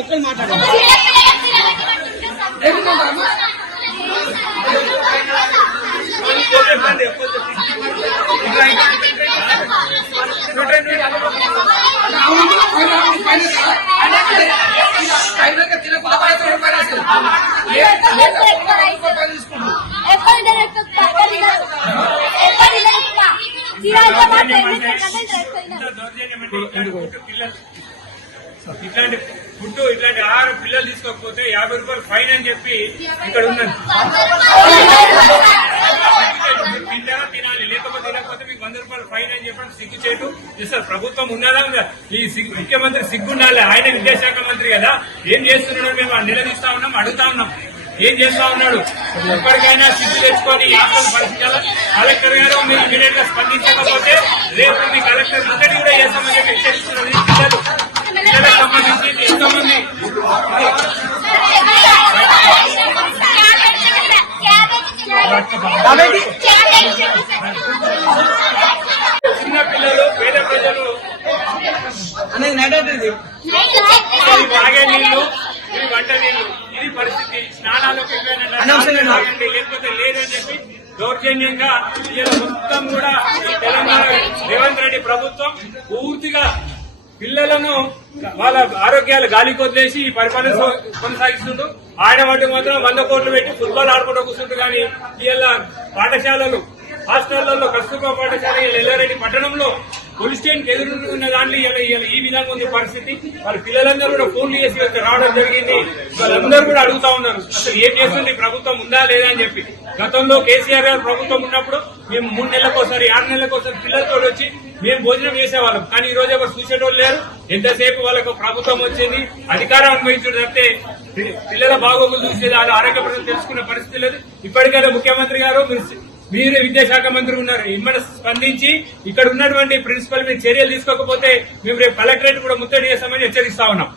ఒక్కరు మాట్లాడారు ఇట్లాంటి ఫుడ్ ఇట్లాంటి ఆహారం పిల్లలు తీసుకోకపోతే 50 రూపాయలు ఫైన్ అని చెప్పి ఇక్కడ ఉన్నది. తింటారా తినాలి, లేకపోతే తినకపోతే మీకు 100 రూపాయలు ఫైన్ అని చెప్పడం సిగ్గు చేయటు. సార్ ప్రభుత్వం ఉన్నదా ఉందా? ఈ ముఖ్యమంత్రి సిగ్గుండాలి. ఆయన విద్యాశాఖ మంత్రి కదా, ఏం చేస్తున్నాడు మేము నిలదీస్తా ఉన్నాం, అడుగుతా ఉన్నాం. ఏం చేస్తా ఉన్నాడు? ఇప్పటికైనా సిగ్గు తెచ్చుకొని యాత్రలు పరిస్థితులు కలెక్టర్ గారు మీరు ఇమీడియట్ గా స్పందించకపోతే రేపు మీ కలెక్టర్ ముట్టడి కూడా చేస్తామని చెప్పి హెచ్చరిస్తున్నది. పిల్లలకు సంబంధించి ఎంతోమంది చిన్న పిల్లలు, పేద ప్రజలు తాగే నీళ్లు, వంట నీళ్లు, ఇది పరిస్థితి. స్నానాలకు లేకపోతే లేదని చెప్పి దౌర్జన్యంగా మొత్తం కూడా తెలంగాణ రేవంత్ రెడ్డి ప్రభుత్వం పూర్తిగా పిల్లలను వాళ్ళ ఆరోగ్యాలు గాలి కొద్దేసి ఈ పరిపాలన కొనసాగిస్తుంటూ ఆడవాటి మాత్రం 100 కోట్లు పెట్టి ఫుట్బాల్ ఆడుకుంటూ కూర్చుంటూ. కానీ ఇలా పాఠశాలలు, హాస్టళ్లలో కస్తూర్బా పాఠశాల ఎల్లారెడ్డి పట్టణంలో పోలీస్ స్టేషన్ కి ఎదురున్న దాంట్లో ఈ విధంగా ఉంది పరిస్థితి. వాళ్ళ పిల్లలందరూ కూడా ఫోన్లు చేసి రావడం జరిగింది. వాళ్ళందరూ కూడా అడుగుతా ఉన్నారు అసలు ఏం చేస్తుంది ప్రభుత్వం, ఉందా లేదా అని చెప్పి. గతంలో కేసీఆర్ గారు ప్రభుత్వం ఉన్నప్పుడు మేము 3 నెలలకోసారి 6 నెలలకోసారి పిల్లలతో వచ్చి మేము భోజనం చేసేవాళ్ళం. కానీ ఈ రోజు ఎవరు చూసేటోళ్ళు లేరు. ఎంతసేపు వాళ్ళకు ప్రభుత్వం వచ్చింది, అధికారం అనుభవించడం తప్పితే పిల్లల బాగోగులు చూసేది, ఆరోగ్య పరిస్థితి తెలుసుకునే పరిస్థితి లేదు. ఇప్పటికైనా ముఖ్యమంత్రి గారు, మీరు విద్యాశాఖ మంత్రి ఉన్నారు, ఇమ్మని స్పందించి ఇక్కడ ఉన్నటువంటి ప్రిన్సిపల్ మీద చర్యలు తీసుకోకపోతే మేము రేపు కలెక్టరేట్ కూడా ముట్టడి చేస్తామని హెచ్చరిస్తా ఉన్నాం.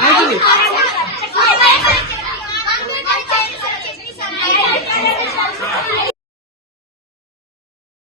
నైట్